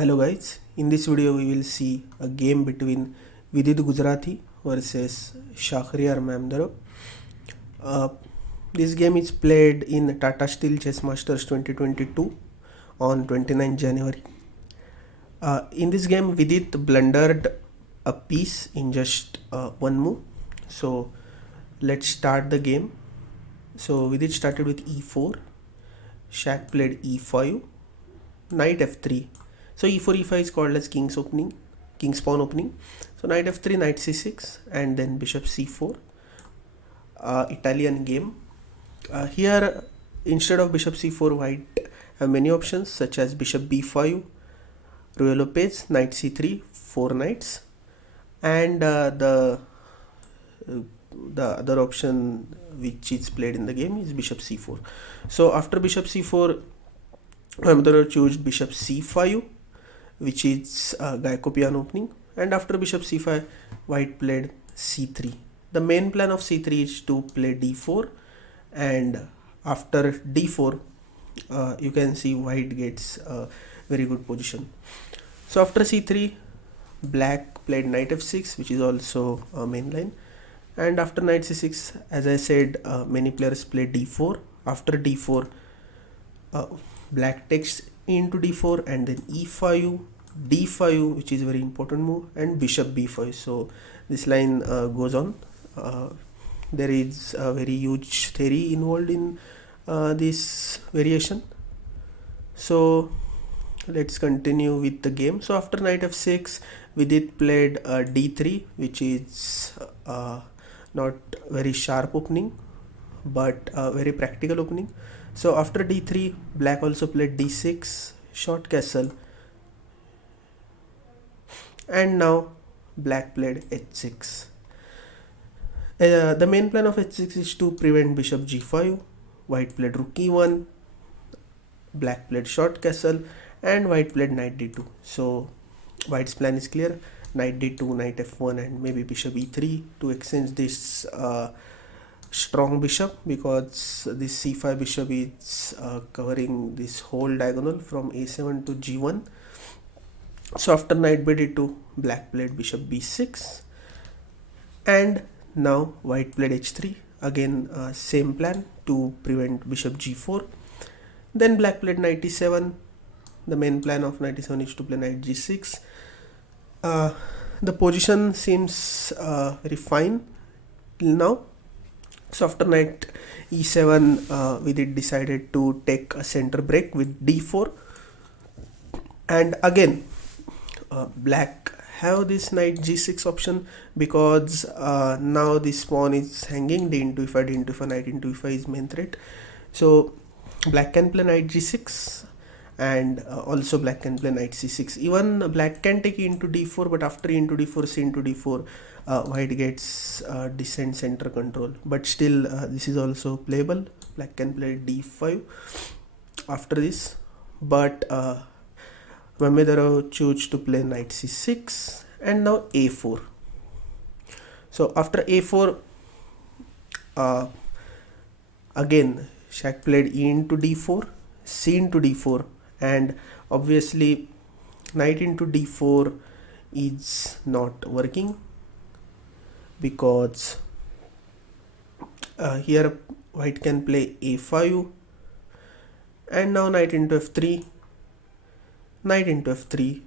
Hello guys, in this video we will see a game between Vidit Gujrathi versus Shakhriyar Mamedyarov. Uh, this game is played in Tata Steel Chess Masters 2022 on 29 January. In this game Vidit blundered a piece in just one move. So let's start the game. So Vidit started with e4, Shak played e5, knight f3. So e4 e5 is called as king's pawn opening. So knight f3, knight c6, and then bishop c4. Italian game. Here instead of bishop c4, white have many options such as bishop b5, Ruy Lopez, knight c3, 4 knights, and the other option which is played in the game is bishop c4. So after bishop c4, Mamedyarov chose bishop c5, which is Gaico opening, and after bishop c5, white played c3. The main plan of c3 is to play d4, and after d4, you can see white gets a very good position. So after c3, black played knight f6, which is also a main line, and after knight c6, as I said, many players play d4. After d4, black takes into d4 and then e5, d5, which is a very important move, and bishop b5. So this line goes on. There is a very huge theory involved in this variation. So let's continue with the game. So after knight f6, Vidit played d3, which is not very sharp opening but very practical opening. So after d3, black also played d6, short castle, and now black played h6. The main plan of h6 is to prevent bishop g5. White played rook e1, black played short castle, and white played knight d2. So white's plan is clear: knight d2, knight f1, and maybe bishop e3 to exchange this strong bishop, because this c5 bishop is covering this whole diagonal from a7 to g1. So after knight b2, black played bishop b6, and now white played h3. Again same plan to prevent bishop g4. Then black played knight e7. The main plan of knight e7 is to play knight g6. The position seems very fine till now. So after knight e7, Vidit decided to take a center break with d4, and again black have this knight g6 option, because now this pawn is hanging. D into e5, d into e5, knight into e5 is main threat. So black can play knight g6, and also black can play knight c6. Even black can take e into d4, but after e into d4, c into d4, white gets decent center control. But still this is also playable. Black can play d5 after this, but Mamedyarov chose to play knight c6, and now a4. So after a4, again Shak played e into d4, c into d4, and obviously knight into d4 is not working, because here white can play a5, and now knight into f3, knight into f3,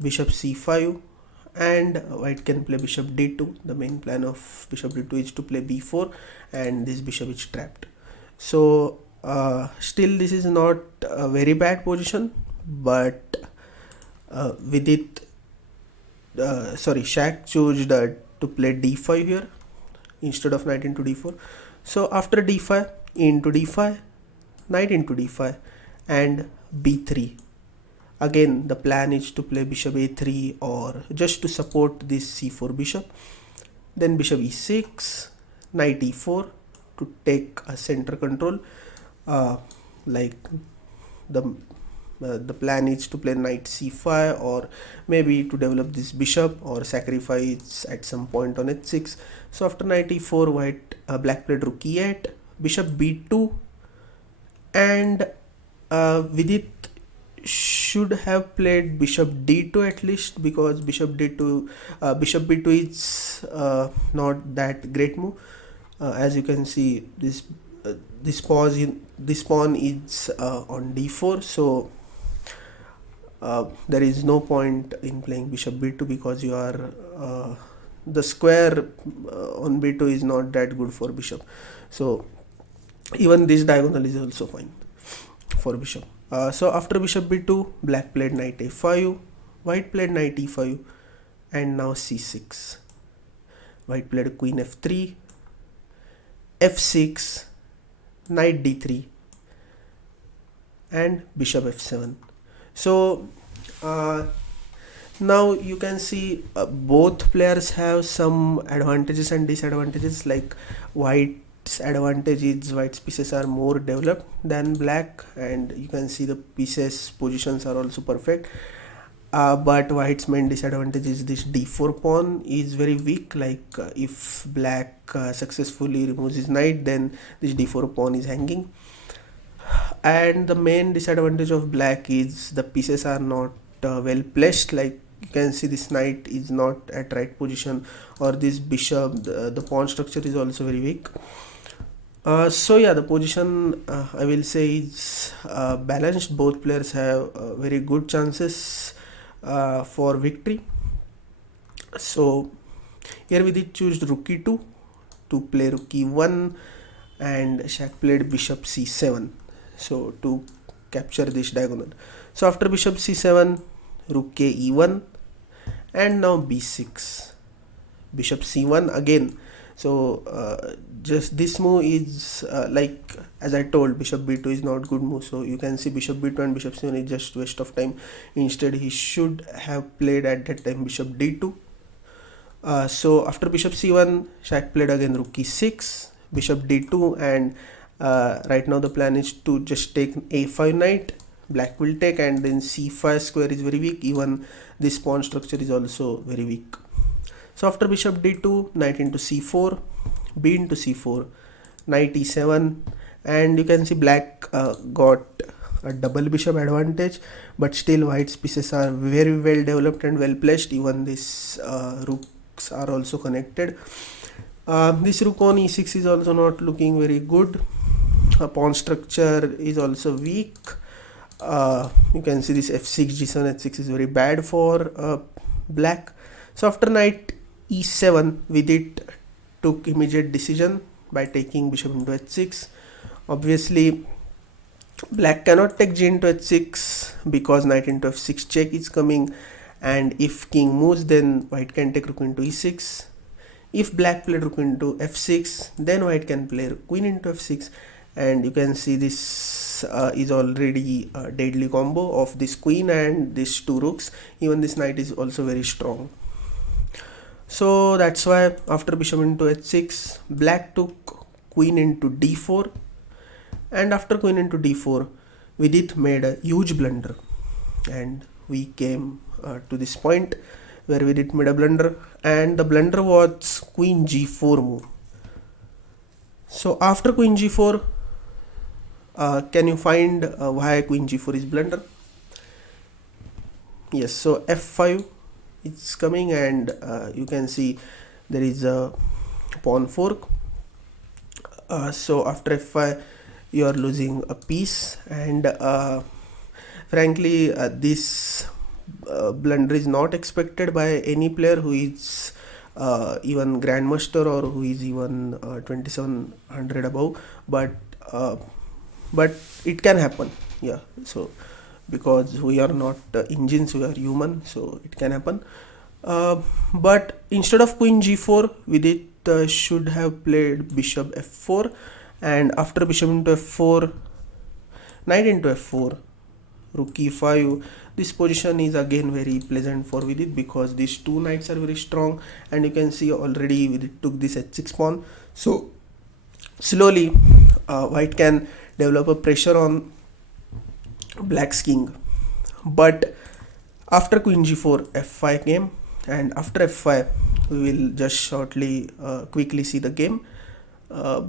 bishop c5, and white can play bishop d2. The main plan of bishop d2 is to play b4, and this bishop is trapped. So still this is not a very bad position, but Shak chose to play d5 here instead of knight into d4. So after d5, e into d5, knight into d5, and b3. Again the plan is to play bishop a3, or just to support this c4 bishop. Then bishop e6, knight e4 to take a center control. Like the plan is to play knight c5, or maybe to develop this bishop or sacrifice at some point on h6. So after knight e4, black played rook e8, bishop b2, and Vidit should have played bishop d2 at least, because bishop d2 bishop b2 is not that great move. As you can see, this pawn is on d4, so there is no point in playing bishop b2, because you are the square on b2 is not that good for bishop. So even this diagonal is also fine for bishop. So after bishop b2, black played knight a5, white played knight e5, and now c6. White played queen f3, f6, knight d3, and bishop f7. So now you can see both players have some advantages and disadvantages. Like white's advantage is white's pieces are more developed than black, and you can see the pieces positions are also perfect. But white's main disadvantage is this d4 pawn is very weak. Like if black successfully removes his knight, then this d4 pawn is hanging. And the main disadvantage of black is the pieces are not well placed. Like you can see this knight is not at right position, or this bishop, the pawn structure is also very weak. So yeah, the position I will say is balanced. Both players have very good chances for victory. So here Vidit chose rook e2 to play rook e1, and Shak played bishop c7, so to capture this diagonal. So after bishop c7, rook a e1, and now b6, bishop c1 again. So just this move is like as I told, bishop b2 is not good move. So you can see bishop b2 and bishop c1 is just waste of time. Instead he should have played at that time bishop d2. So after bishop c1, Shak played again rook e6, bishop d2, and right now the plan is to just take a5 knight. Black will take, and then c5 square is very weak. Even this pawn structure is also very weak. So after bishop d2, knight into c4, b into c4, knight e7, and you can see black got a double bishop advantage, but still white's pieces are very well developed and well placed. Even this rooks are also connected. This rook on e6 is also not looking very good. Pawn structure is also weak. You can see this f6, g7, h6 is very bad for black. So after knight e7, Vidit took immediate decision by taking bishop into h6. Obviously black cannot take g into h6 because knight into f6 check is coming, and if king moves, then white can take rook into e6. If black played rook into f6, then white can play queen into f6, and you can see this is already a deadly combo of this queen and these two rooks. Even this knight is also very strong. So that's why after bishop into h6, black took queen into d4, and after queen into d4, Vidit made a huge blunder, and we came to this point where Vidit made a blunder, and the blunder was queen g4 move. So after queen g4, can you find why queen g4 is blunder? Yes, so f5 is coming, and you can see there is a pawn fork. So after f5, you are losing a piece, and frankly this blunder is not expected by any player who is even grandmaster or who is even 2700 above, but it can happen. Yeah, so because we are not engines, we are human, so it can happen. But instead of queen g4, Vidit should have played bishop f4, and after bishop into f4, knight into f4, rook e5. This position is again very pleasant for Vidit because these two knights are very strong, and you can see already Vidit took this h6 pawn. So slowly white can develop a pressure on black's king. But after queen g4, f5 came, and after f5 we will just quickly see the game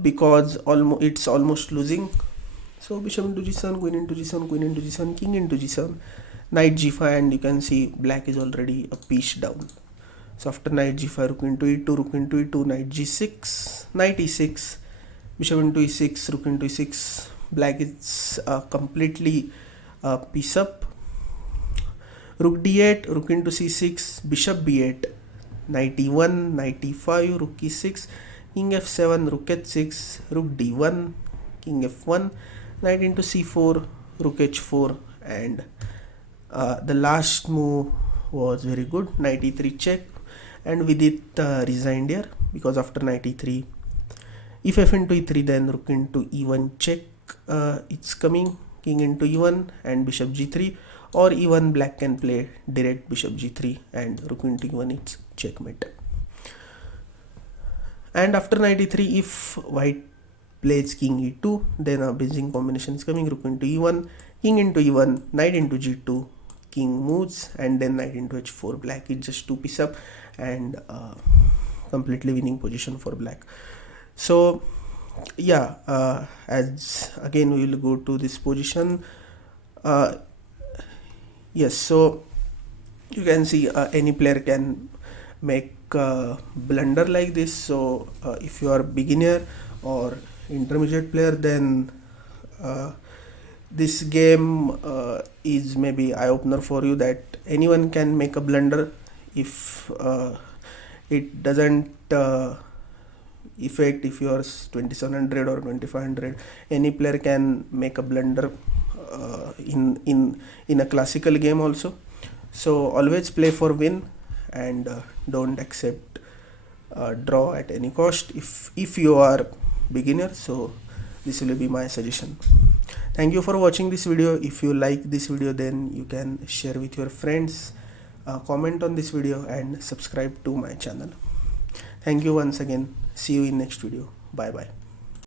because it's almost losing. So bishop into g7, queen into g7, queen into g7, king into g7, knight g5, and you can see black is already a piece down. So after knight g5, rook into e2, rook into e2, knight g6, knight e6, bishop into e6, rook into e6. Black is completely piece up. Rook d8, rook into c6, bishop b8, knight e1, knight e5, rook e6, king f7, rook h6, rook d1, king f1, knight into c4, rook h4, and the last move was very good, knight e3 check, and Vidit resigned here because after knight e3, if f into e3, then rook into e1 check, it's coming, king into e1 and bishop g3, or e1 black can play direct bishop g3 and rook into e1, it's checkmate. And after knight e3, if white plays king e2, then a basic combination is coming, rook into e1, king into e1, knight into g2, king moves, and then knight into h4. Black is just 2 piece up and completely winning position for black. So yeah, as again we will go to this position. Yes, so you can see any player can make blunder like this. So if you are beginner or intermediate player, then this game is maybe eye-opener for you, that anyone can make a blunder if it doesn't affect if you are 2700 or 2500. Any player can make a blunder in a classical game also. So always play for win and don't accept draw at any cost if you are beginner. So this will be my suggestion. Thank you for watching this video. If you like this video, then you can share with your friends, comment on this video, and subscribe to my channel. Thank you once again. See you in next video. Bye bye.